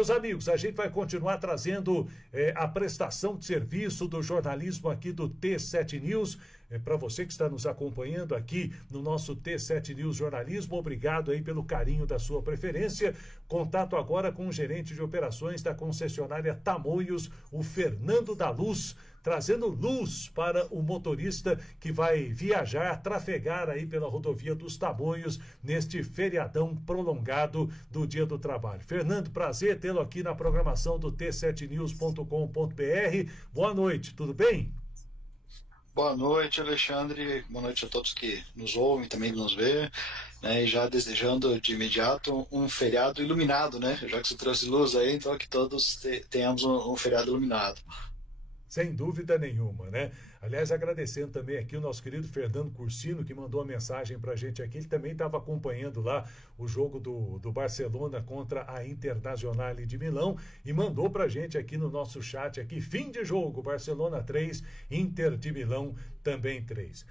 Meus amigos, a gente vai continuar trazendo a prestação de serviço do jornalismo aqui do T7 News. Para você que está nos acompanhando aqui no nosso T7 News Jornalismo, obrigado aí pelo carinho da sua preferência. Contato agora com o gerente de operações da concessionária Tamoios, o Fernando da Luz, trazendo luz para o motorista que vai viajar, trafegar aí pela rodovia dos Tamoios neste feriadão prolongado do Dia do Trabalho. Fernando, prazer tê-lo aqui na programação do t7news.com.br. Boa noite, tudo bem? Boa noite, Alexandre. Boa noite a todos que nos ouvem, também nos vê, né? E já desejando de imediato um feriado iluminado, né? Já que você trouxe luz aí, então que todos tenhamos um feriado iluminado. Sem dúvida nenhuma, né? Aliás, agradecendo também aqui o nosso querido Fernando Cursino, que mandou uma mensagem pra gente aqui. Ele também estava acompanhando lá o jogo do Barcelona contra a Internazionale de Milão e mandou pra gente aqui no nosso chat aqui, fim de jogo, Barcelona 3, Inter de Milão também 3.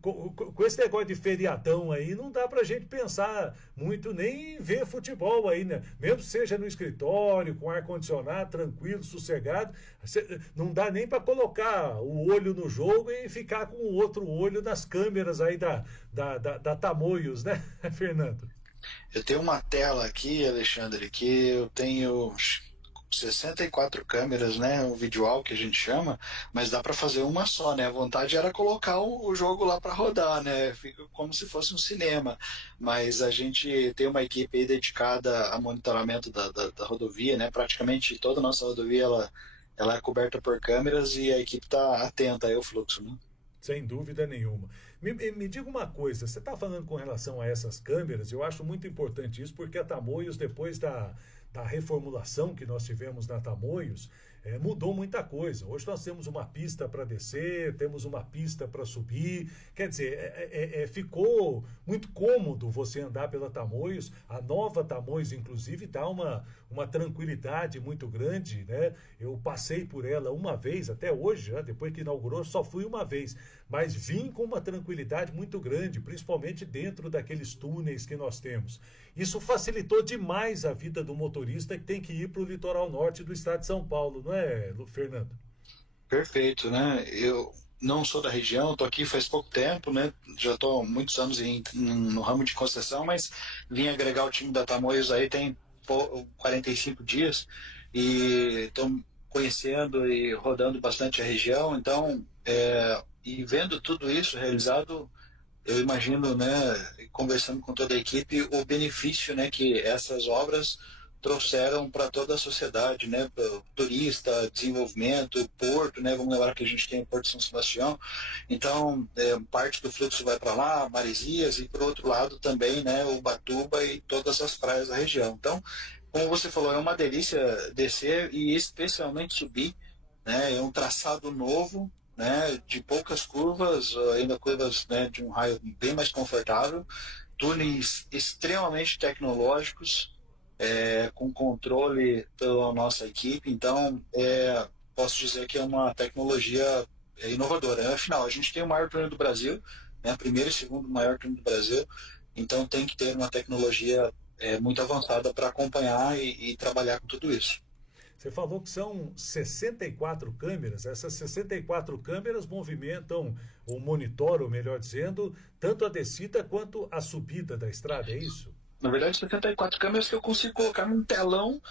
Com esse negócio de feriadão aí, não dá pra gente pensar muito nem em ver futebol aí, né? Mesmo seja no escritório, com ar-condicionado, tranquilo, sossegado, não dá nem pra colocar o olho no jogo e ficar com o outro olho nas câmeras aí da Tamoios, né, Fernando? Eu tenho uma tela aqui, Alexandre, que eu tenho 64 câmeras, né, um visual que a gente chama, mas dá para fazer uma só, né? A vontade era colocar o jogo lá para rodar, né? Fica como se fosse um cinema, mas a gente tem uma equipe aí dedicada a monitoramento da rodovia, né? Praticamente toda a nossa rodovia ela é coberta por câmeras e a equipe está atenta aí ao fluxo, né? Sem dúvida nenhuma. Me diga uma coisa, você está falando com relação a essas câmeras, eu acho muito importante isso, porque a Tamoios, depois da reformulação que nós tivemos na Tamoios, mudou muita coisa. Hoje nós temos uma pista para descer, temos uma pista para subir, quer dizer, ficou muito cômodo você andar pela Tamoios. A nova Tamoios, inclusive, dá uma tranquilidade muito grande, né? Eu passei por ela uma vez, até hoje, né? Depois que inaugurou, só fui uma vez, mas vim com uma tranquilidade muito grande, principalmente dentro daqueles túneis que nós temos. Isso facilitou demais a vida do motorista que tem que ir para o litoral norte do estado de São Paulo, não é, Fernando? Perfeito, né? Eu não sou da região, estou aqui faz pouco tempo, né? Já estou há muitos anos no ramo de concessão, mas vim agregar o time da Tamoios aí tem 45 dias e estou conhecendo e rodando bastante a região, então, e vendo tudo isso realizado, eu imagino, né, conversando com toda a equipe, o benefício, né, que essas obras trouxeram para toda a sociedade, né, turista, desenvolvimento, porto, né, vamos lembrar que a gente tem o Porto São Sebastião, então parte do fluxo vai para lá, Maresias, e por outro lado também, né, Ubatuba e todas as praias da região. Então, como você falou, é uma delícia descer e especialmente subir, né, é um traçado novo, né, de poucas curvas, ainda curvas, né, de um raio bem mais confortável, túneis extremamente tecnológicos, com controle pela nossa equipe, então posso dizer que é uma tecnologia inovadora. Afinal, a gente tem o maior túnel do Brasil, né, primeiro e segundo maior túnel do Brasil, então tem que ter uma tecnologia muito avançada para acompanhar e trabalhar com tudo isso. Você falou que são 64 câmeras. Essas 64 câmeras movimentam, ou monitoram, melhor dizendo, tanto a descida quanto a subida da estrada, é isso? Na verdade, 74 câmeras que eu consigo colocar num telão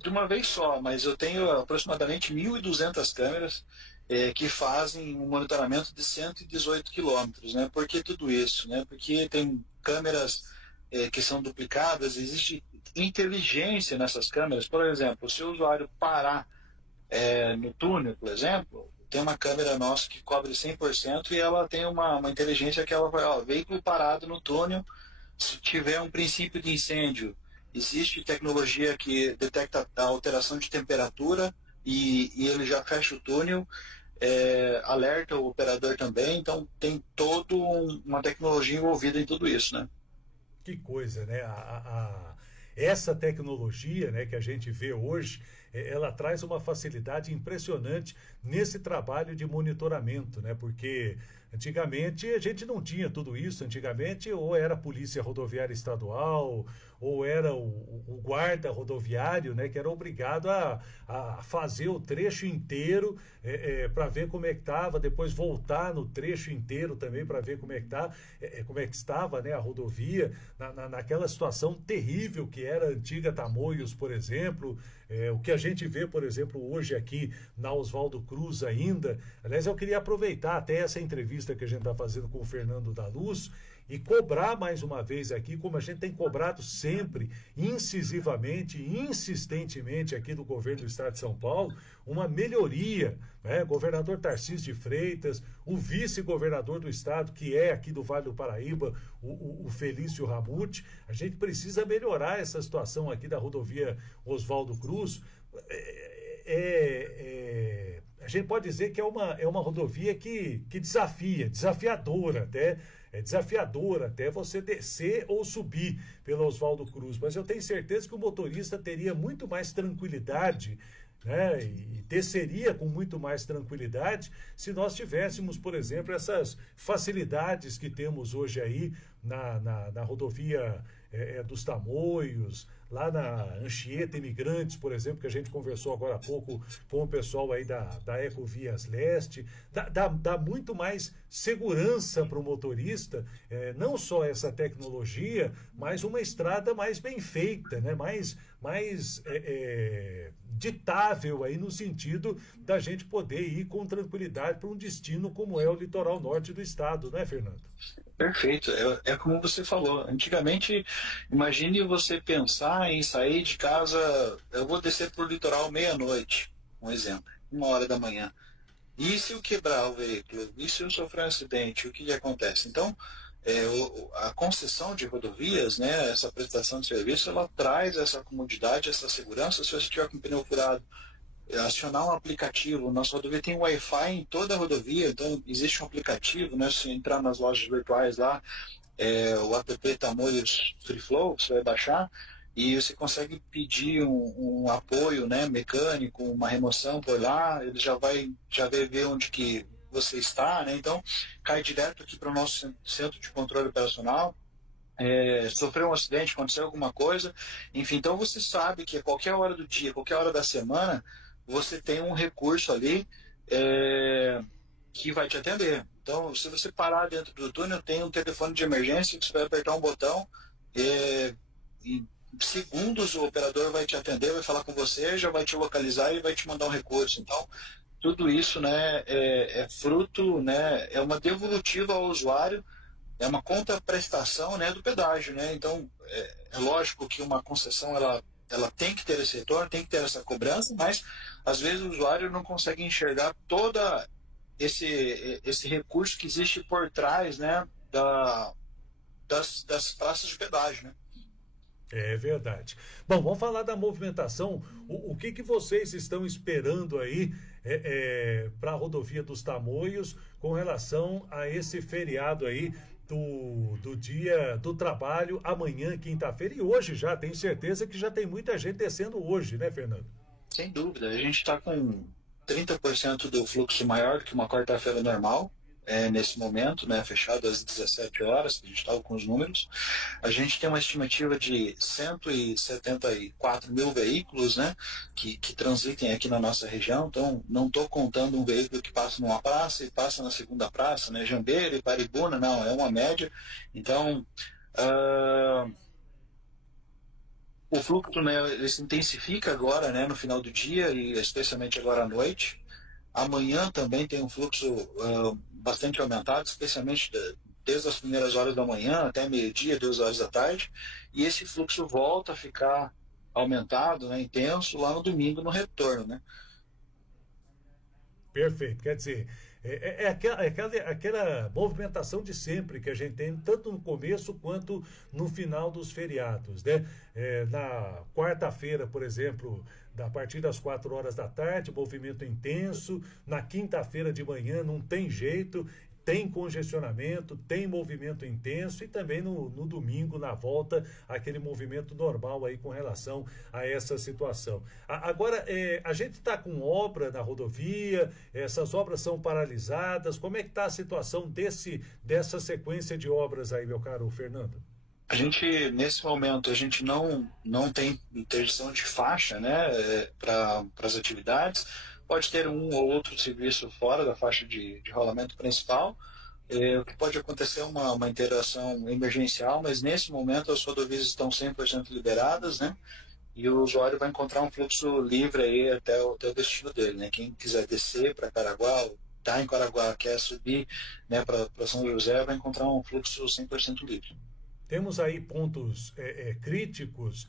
de uma vez só, mas eu tenho aproximadamente 1.200 câmeras que fazem um monitoramento de 118 quilômetros, né? Por que tudo isso? Né? Porque tem câmeras que são duplicadas, existe inteligência nessas câmeras. Por exemplo, se o usuário parar no túnel, por exemplo, tem uma câmera nossa que cobre 100% e ela tem uma inteligência que ela vai, veículo parado no túnel, se tiver um princípio de incêndio, existe tecnologia que detecta a alteração de temperatura e ele já fecha o túnel, alerta o operador também, então tem toda uma tecnologia envolvida em tudo isso, né? Que coisa, né? Essa tecnologia, né, que a gente vê hoje, ela traz uma facilidade impressionante nesse trabalho de monitoramento, né? Porque Antigamente a gente não tinha tudo isso. Antigamente ou era a Polícia Rodoviária Estadual, ou era o guarda rodoviário, né, que era obrigado a fazer o trecho inteiro para ver como é que estava, depois voltar no trecho inteiro também para ver como é que estava, né, a rodovia, naquela situação terrível que era a antiga Tamoios, por exemplo. O que a gente vê, por exemplo, hoje aqui na Oswaldo Cruz ainda. Aliás, eu queria aproveitar até essa entrevista que a gente está fazendo com o Fernando da Luz e cobrar mais uma vez aqui, como a gente tem cobrado sempre, incisivamente, insistentemente aqui do governo do Estado de São Paulo, uma melhoria, né? Governador Tarcísio de Freitas, o vice-governador do Estado, que é aqui do Vale do Paraíba, o Felício Ramute, a gente precisa melhorar essa situação aqui da rodovia Oswaldo Cruz. A gente pode dizer que é uma rodovia que desafiadora até. É desafiador até você descer ou subir pelo Oswaldo Cruz, mas eu tenho certeza que o motorista teria muito mais tranquilidade, né, e desceria com muito mais tranquilidade se nós tivéssemos, por exemplo, essas facilidades que temos hoje aí na rodovia dos Tamoios, lá na Anchieta Imigrantes, por exemplo, que a gente conversou agora há pouco com o pessoal aí da Ecovias Leste. Dá muito mais segurança para o motorista, não só essa tecnologia, mas uma estrada mais bem feita, né? mais ditável aí no sentido da gente poder ir com tranquilidade para um destino como é o litoral norte do estado, não é, Fernando? Perfeito, é como você falou. Antigamente, imagine você pensar em sair de casa, eu vou descer para o litoral meia-noite, um exemplo, 1 hora da manhã. E se eu quebrar o veículo? E se eu sofrer um acidente? O que acontece? Então, a concessão de rodovias, né, essa prestação de serviço, ela traz essa comodidade, essa segurança. Se você tiver com o pneu furado, acionar um aplicativo. Nossa rodovia tem Wi-Fi em toda a rodovia, então existe um aplicativo, né? Se entrar nas lojas virtuais lá, o app Tamoios Free Flow, você vai baixar e você consegue pedir um apoio, né, mecânico, uma remoção por lá, ele já vai ver onde que você está, né? Então cai direto aqui para o nosso centro de controle operacional. Sofreu um acidente, aconteceu alguma coisa, enfim, então você sabe que a qualquer hora do dia, qualquer hora da semana, você tem um recurso ali que vai te atender. Então, se você parar dentro do túnel, tem um telefone de emergência que você vai apertar um botão, em segundos o operador vai te atender, vai falar com você, já vai te localizar e vai te mandar um recurso. Então, tudo isso, né, é fruto, né, é uma devolutiva ao usuário, é uma contraprestação, né, do pedágio, né? Então, é lógico que uma concessão ela tem que ter esse retorno, tem que ter essa cobrança, mas às vezes o usuário não consegue enxergar toda esse recurso que existe por trás, né, das praças de pedágio, né? É verdade. Bom, vamos falar da movimentação. O que vocês estão esperando aí para a rodovia dos Tamoios com relação a esse feriado aí do dia do trabalho, amanhã, quinta-feira, e hoje já, tenho certeza que já tem muita gente descendo hoje, né, Fernando? Sem dúvida, a gente está com 30% do fluxo maior do que uma quarta-feira normal, nesse momento, né, fechado às 17 horas, a gente estava com os números. A gente tem uma estimativa de 174 mil veículos, né, que transitem aqui na nossa região. Então, não estou contando um veículo que passa numa praça e passa na segunda praça, né, Jambeira e Paribuna, não, é uma média. Então, o fluxo, né, ele se intensifica agora, né, no final do dia e especialmente agora à noite. Amanhã também tem um fluxo bastante aumentado, especialmente desde as primeiras horas da manhã até meio-dia, 2 horas da tarde. E esse fluxo volta a ficar aumentado, né, intenso, lá no domingo, no retorno, né? Perfeito, quer dizer, aquela movimentação de sempre que a gente tem, tanto no começo quanto no final dos feriados, né? Na quarta-feira, por exemplo, a partir das 4 horas da tarde, movimento intenso. Na quinta-feira de manhã não tem jeito, tem congestionamento, tem movimento intenso e também no domingo, na volta, aquele movimento normal aí com relação a essa situação. Agora, a gente está com obra na rodovia, essas obras são paralisadas, como é que está a situação dessa sequência de obras aí, meu caro Fernando? A gente, nesse momento, a gente não tem interdição de faixa, né, para as atividades. Pode ter um ou outro serviço fora da faixa de rolamento principal. O que pode acontecer é uma interação emergencial, mas nesse momento as rodovias estão 100% liberadas, né? E o usuário vai encontrar um fluxo livre aí até o destino dele, né? Quem quiser descer para Caraguá, está em Caraguá, quer subir, né, para São José, vai encontrar um fluxo 100% livre. Temos aí pontos críticos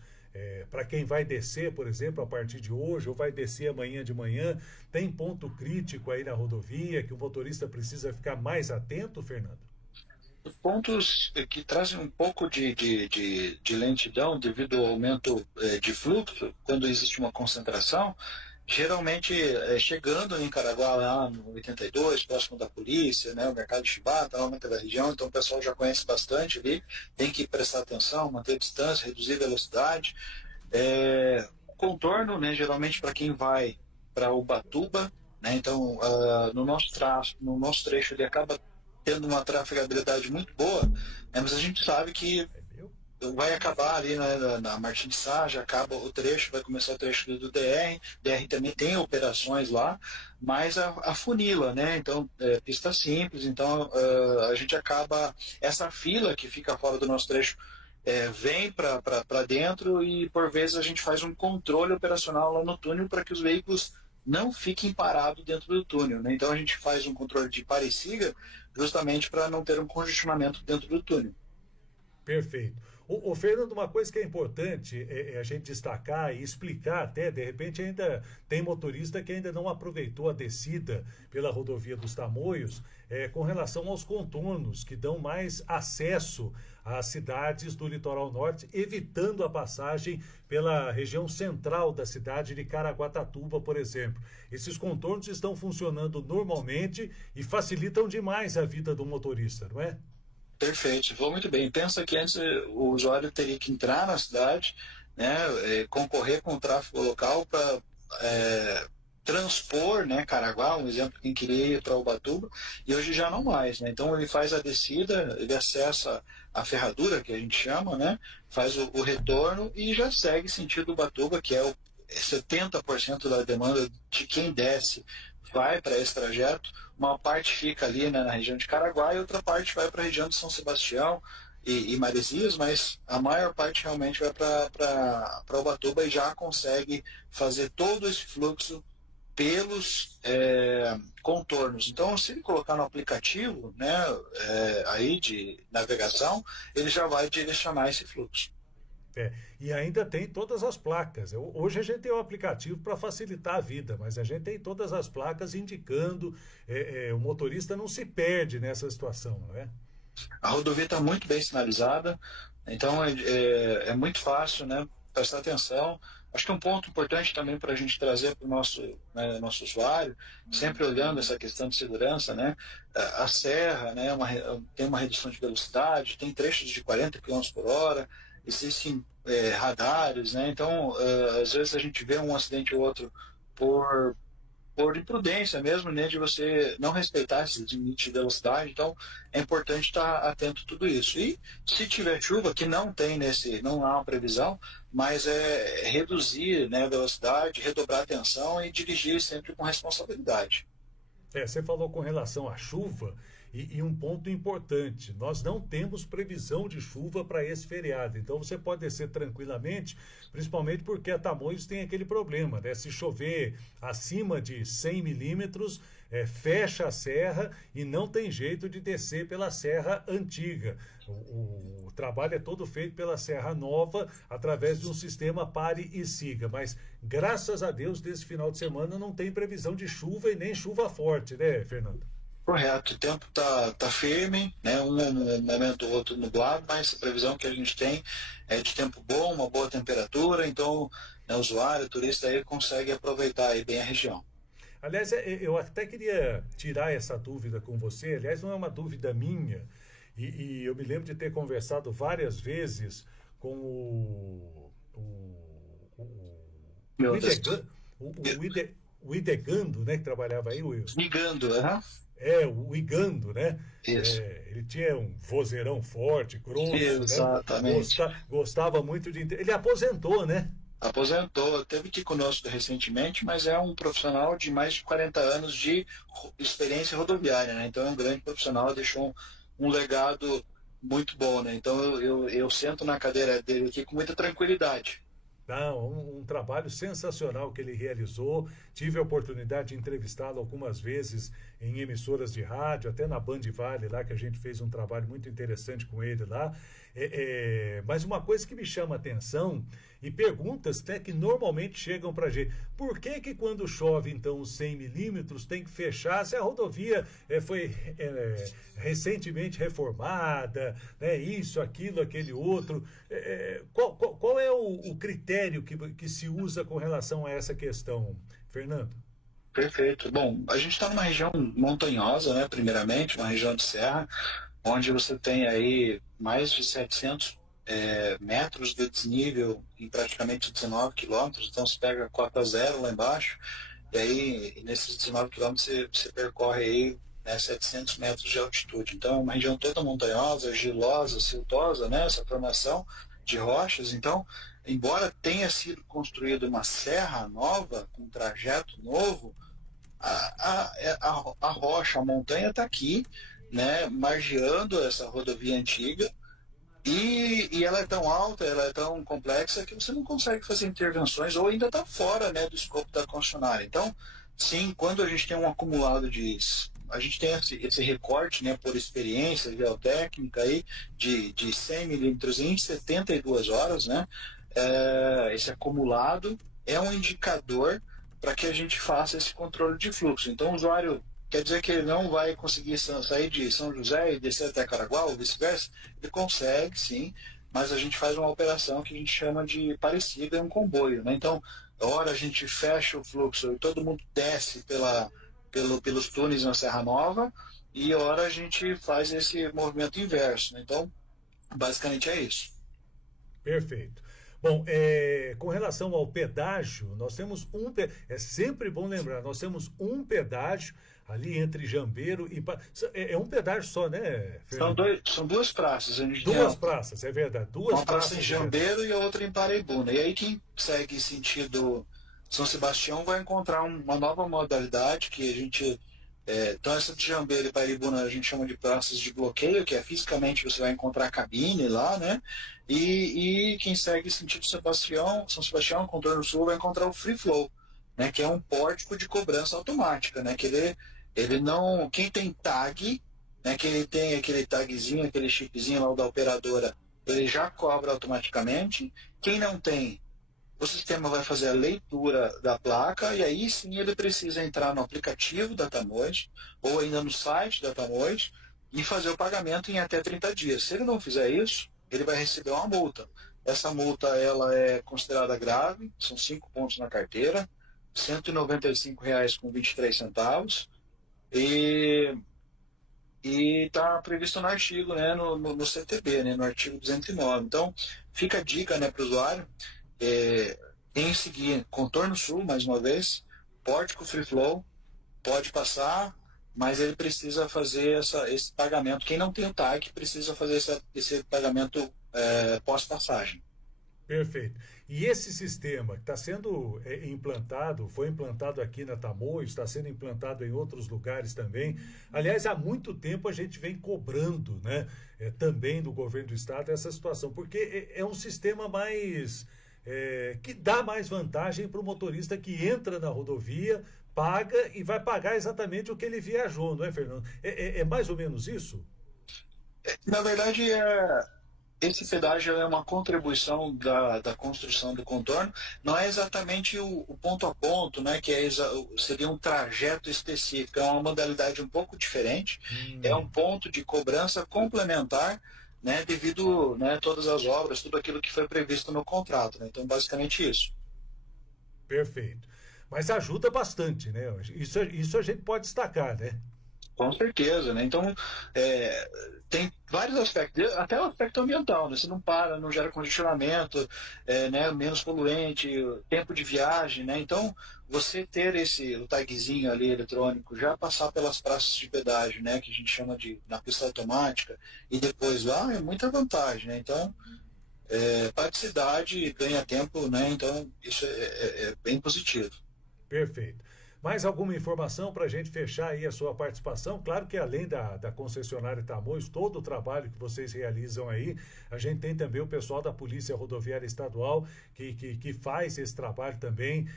para quem vai descer, por exemplo, a partir de hoje, ou vai descer amanhã de manhã. Tem ponto crítico aí na rodovia que o motorista precisa ficar mais atento, Fernando? Pontos que trazem um pouco de lentidão devido ao aumento de fluxo, quando existe uma concentração, geralmente chegando em Caraguá, lá no 82, próximo da polícia, né, o mercado de Chibata, aumenta da região, então o pessoal já conhece bastante ali, tem que prestar atenção, manter distância, reduzir velocidade. Contorno, né, geralmente para quem vai para Ubatuba, né, então no nosso trecho ele acaba tendo uma trafegabilidade muito boa, né, mas a gente sabe que vai acabar ali, né, na Martim de Sá, já acaba o trecho, vai começar o trecho do DR também tem operações lá, mas a funila, né, então pista simples, então a gente acaba, essa fila que fica fora do nosso trecho vem para dentro e por vezes a gente faz um controle operacional lá no túnel para que os veículos não fiquem parados dentro do túnel, né? Então a gente faz um controle de pare e siga justamente para não ter um congestionamento dentro do túnel. Perfeito. O Fernando, uma coisa que é importante a gente destacar e explicar até, de repente ainda tem motorista que ainda não aproveitou a descida pela rodovia dos Tamoios, com relação aos contornos que dão mais acesso às cidades do litoral norte, evitando a passagem pela região central da cidade de Caraguatatuba, por exemplo. Esses contornos estão funcionando normalmente e facilitam demais a vida do motorista, não é? Perfeito, falou muito bem. Pensa que antes o usuário teria que entrar na cidade, né, concorrer com o tráfego local para transpor, né, Caraguá, um exemplo, quem queria ir para Ubatuba, e hoje já não mais, né? Então ele faz a descida, ele acessa a ferradura, que a gente chama, né, faz o retorno e já segue sentido Ubatuba, que é 70% da demanda de quem desce vai para esse trajeto. Uma parte fica ali, né, na região de Caraguá e outra parte vai para a região de São Sebastião e Maresias, mas a maior parte realmente vai para Ubatuba e já consegue fazer todo esse fluxo pelos contornos. Então, se ele colocar no aplicativo, né, aí de navegação, ele já vai direcionar esse fluxo. E ainda tem todas as placas. Hoje a gente tem o aplicativo para facilitar a vida, mas a gente tem todas as placas indicando, o motorista não se perde nessa situação, não é? A rodovia está muito bem sinalizada, então é muito fácil, né, prestar atenção. Acho que um ponto importante também para a gente trazer para o nosso usuário, sempre olhando essa questão de segurança, né, a serra, né, tem uma redução de velocidade, tem trechos de 40 km por hora, existem radares, né? Então, às vezes a gente vê um acidente ou outro por imprudência mesmo, né? De você não respeitar esse limite de velocidade. Então, é importante estar atento a tudo isso. E se tiver chuva, que não há uma previsão, mas reduzir, né, a velocidade, redobrar a atenção e dirigir sempre com responsabilidade. Você falou com relação à chuva. E um ponto importante, nós não temos previsão de chuva para esse feriado, então você pode descer tranquilamente, principalmente porque a Tamoios tem aquele problema, né? Se chover acima de 100 milímetros, fecha a serra e não tem jeito de descer pela serra antiga. O trabalho é todo feito pela Serra Nova, através de um sistema pare e siga, mas graças a Deus, desse final de semana não tem previsão de chuva e nem chuva forte, né, Fernando? Correto, o tempo tá firme, né? Um momento ou outro nublado, mas a previsão que a gente tem é de tempo bom, uma boa temperatura, então, né, o usuário, o turista aí consegue aproveitar aí bem a região. Aliás, eu até queria tirar essa dúvida com você. Aliás, não é uma dúvida minha. E eu me lembro de ter conversado várias vezes com o Meu Deus. Idegan, o Idegando, né, que trabalhava aí, Ligando, aham. o Igando, né? Isso. Ele tinha um vozeirão forte, grosso, né? Exatamente. Gostava muito de. Ele aposentou, né? Aposentou, teve que ir conosco recentemente, mas é um profissional de mais de 40 anos de experiência rodoviária, né? Então é um grande profissional, deixou um legado muito bom, né? Então eu sento na cadeira dele aqui com muita tranquilidade. Não, um trabalho sensacional que ele realizou. Tive a oportunidade de entrevistá-lo algumas vezes em emissoras de rádio, até na Band Vale, lá que a gente fez um trabalho muito interessante com ele lá. Mas uma coisa que me chama a atenção e perguntas, né, que normalmente chegam para a gente. Por que que quando chove, então, os 100 milímetros tem que fechar? Se a rodovia foi recentemente reformada, né, isso, aquilo, aquele outro. Qual é o critério que se usa com relação a essa questão, Fernando? Perfeito. Bom, a gente está numa região montanhosa, né? Primeiramente, uma região de serra, onde você tem aí mais de 700 metros de desnível em praticamente 19 quilômetros. Então, você pega a cota zero lá embaixo, e aí nesses 19 quilômetros você percorre aí, né, 700 metros de altitude. Então, é uma região toda montanhosa, argilosa, siltosa, né? Essa formação de rochas. Então, embora tenha sido construída uma serra nova, com um trajeto novo, a rocha, a montanha está aqui, né, margeando essa rodovia antiga, e ela é tão alta, ela é tão complexa que você não consegue fazer intervenções ou ainda está fora, né, do escopo da concessionária. Então, sim, quando a gente tem um acumulado a gente tem esse recorte, né, por experiência geotécnica aí, de 100 milímetros em 72 horas, né, esse acumulado é um indicador para que a gente faça esse controle de fluxo. Então, o usuário quer dizer que ele não vai conseguir sair de São José e descer até Caraguá ou vice-versa? Ele consegue, sim, mas a gente faz uma operação que a gente chama de parecida, é um comboio, né? Então, hora a gente fecha o fluxo e todo mundo desce pelos túneis na Serra Nova, e hora a gente faz esse movimento inverso, né? Então, basicamente é isso. Perfeito. Bom, com relação ao pedágio, nós temos é sempre bom lembrar, nós temos um pedágio ali entre Jambeiro e... É um pedágio só, né, Fernando? São duas praças. A gente Duas tem praças, é verdade. Duas uma praça praças em de Jambeiro e a outra em Paraibuna. E aí quem segue sentido São Sebastião vai encontrar uma nova modalidade que a gente... então essa de Jambeiro e Paraibuna a gente chama de praças de bloqueio, que é fisicamente você vai encontrar a cabine lá, né? E quem segue sentido São Sebastião, contorno sul, vai encontrar o free flow, né? Que é um pórtico de cobrança automática, né? Que ele não... Quem tem tag, né? Que ele tem aquele tagzinho, aquele chipzinho lá da operadora, ele já cobra automaticamente. Quem não tem, o sistema vai fazer a leitura da placa e aí sim ele precisa entrar no aplicativo da Tamoios ou ainda no site da Tamoios e fazer o pagamento em até 30 dias. Se ele não fizer isso, ele vai receber uma multa. Essa multa ela é considerada grave, são 5 pontos na carteira, R$ 195,23 e está previsto no artigo, né, no CTB, né, no artigo 209. Então, fica a dica, né, para o usuário, em seguir contorno sul, mais uma vez, pórtico free flow, pode passar, mas ele precisa fazer esse pagamento. Quem não tem o TAG precisa fazer esse pagamento pós-passagem. Perfeito. E esse sistema que está sendo implantado, foi implantado aqui na Tamoios, está sendo implantado em outros lugares também. Aliás, há muito tempo a gente vem cobrando, né, também do governo do estado essa situação, porque é um sistema mais que dá mais vantagem para o motorista que entra na rodovia, paga e vai pagar exatamente o que ele viajou, não é, Fernando? É mais ou menos isso? Na verdade, esse pedágio é uma contribuição da construção do contorno, não é exatamente o ponto a ponto, né, que seria um trajeto específico, é uma modalidade um pouco diferente, é um ponto de cobrança complementar, né, devido, né, todas as obras, tudo aquilo que foi previsto no contrato, né? Então, basicamente isso. Perfeito. Mas ajuda bastante, né? Isso a gente pode destacar, né? Com certeza, né? Então, tem vários aspectos, até o aspecto ambiental, né? Você não para, não gera congestionamento, né? Menos poluente, tempo de viagem, né? Então, você ter o tagzinho ali eletrônico, já passar pelas praças de pedágio, né? Que a gente chama de na pista automática, e depois lá, é muita vantagem, né? Então, praticidade, ganha tempo, né? Então, isso é bem positivo. Perfeito. Mais alguma informação para a gente fechar aí a sua participação? Claro que além da concessionária Tamoios, todo o trabalho que vocês realizam aí, a gente tem também o pessoal da Polícia Rodoviária Estadual que faz esse trabalho também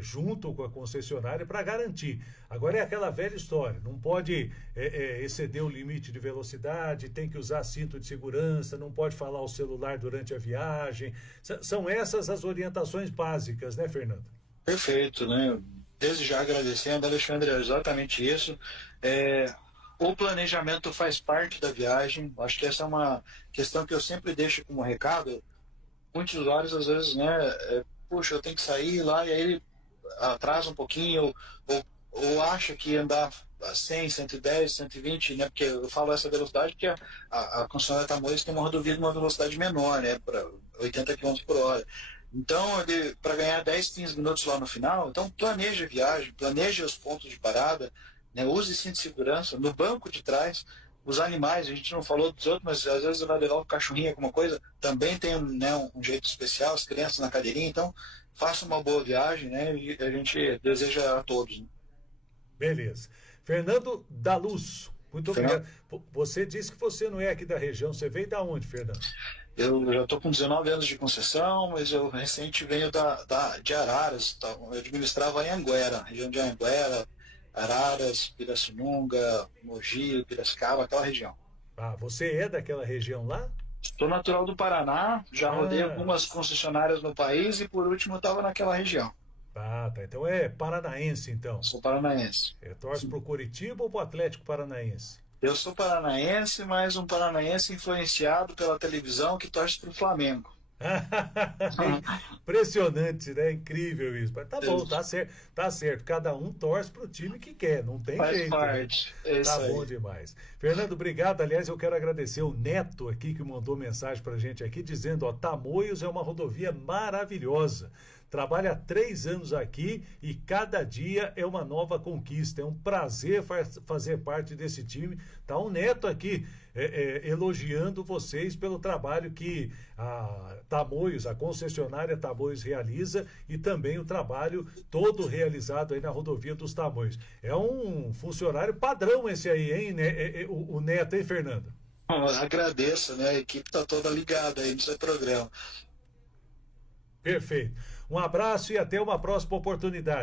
junto com a concessionária para garantir. Agora é aquela velha história, não pode exceder o limite de velocidade, tem que usar cinto de segurança, não pode falar ao celular durante a viagem. São essas as orientações básicas, né, Fernando? Perfeito, né? Desde já agradecendo, Alexandre, é exatamente isso. O planejamento faz parte da viagem. Acho que essa é uma questão que eu sempre deixo como recado. Muitos usuários, às vezes, né? Puxa, eu tenho que sair lá, e aí ele atrasa um pouquinho, ou acha que andar a 100, 110, 120, né? Porque eu falo essa velocidade porque a concessionária Tamoios tem uma rodovia de uma velocidade menor, né? Para 80 km por hora. Então, para ganhar 10, 15 minutos lá no final, então planeje a viagem, planeje os pontos de parada, né, use cinto de segurança, no banco de trás, os animais, a gente não falou dos outros, mas às vezes vai levar o cachorrinho, alguma coisa, também tem né, um jeito especial, as crianças na cadeirinha, então faça uma boa viagem, né, e a gente deseja a todos. Né? Beleza. Fernando da Luz, muito Fernando? obrigado. Você disse que você não é aqui da região, você veio da onde, Fernando? Eu já estou com 19 anos de concessão, mas eu recente venho de Araras, tá? Eu administrava em Anguera, região de Anguera, Araras, Pirassununga, Mogi, Piracicaba, aquela região. Ah, você é daquela região lá? Sou natural do Paraná, já rodei Ah, algumas concessionárias no país e por último estava naquela região. tá. Então é paranaense, então. Sou paranaense. Torce pro Coritiba ou pro Atlético Paranaense? Eu sou paranaense, mas um paranaense influenciado pela televisão que torce para o Flamengo. Impressionante, né? Incrível isso. Mas tá bom, tá certo. Cada um torce pro time que quer, não tem Faz jeito. Né? parte. É isso Tá aí. bom demais. Fernando, obrigado. Aliás, eu quero agradecer o Neto aqui que mandou mensagem pra gente aqui dizendo, ó, Tamoios é uma rodovia maravilhosa. Trabalha há 3 anos aqui e cada dia é uma nova conquista. É um prazer fazer parte desse time. Tá o Neto aqui elogiando vocês pelo trabalho que a Tamoios, a concessionária Tamoios realiza e também o trabalho todo realizado aí na rodovia dos Tamoios. É um funcionário padrão esse aí, hein, né? O Neto, hein, Fernando? Agradeço, né? A equipe está toda ligada aí no seu programa. Perfeito. Um abraço e até uma próxima oportunidade.